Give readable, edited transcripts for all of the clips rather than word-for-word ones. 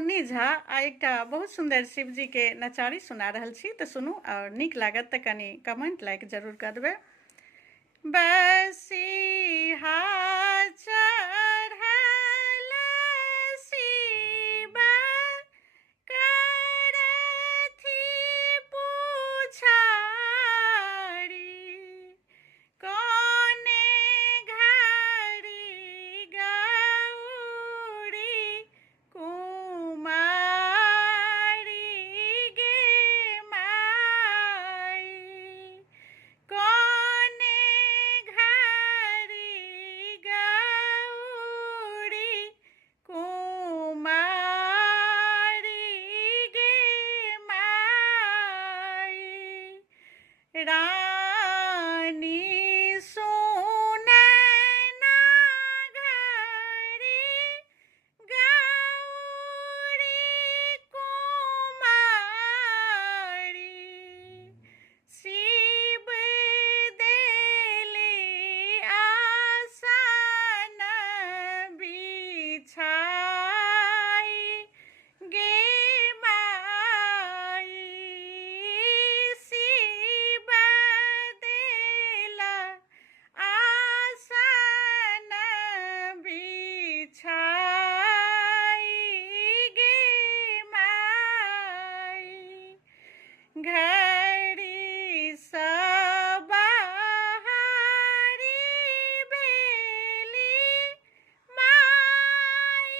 मुन्नी झा आ एकटा बहुत सुंदर शिवजी के नचारी सुना रहल छी तऽ सुनू और नीक लागत तऽ कनि कमेंट लाइक जरूर कर देबै। बसिहा चढ़ल शिव करथि पुछारी, कोने घड़ी गौरी कुमारी गे माई, कोने घड़ी गौरी कुमारी गे माई। रानी सुनैना घड़ी गौरी कुमारी, शिव देली आसन बिछाई गे माई, शिव देला आसन बिछाई गे माई। घड़ी सबहारी बेली माई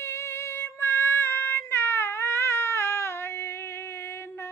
मनाए ना,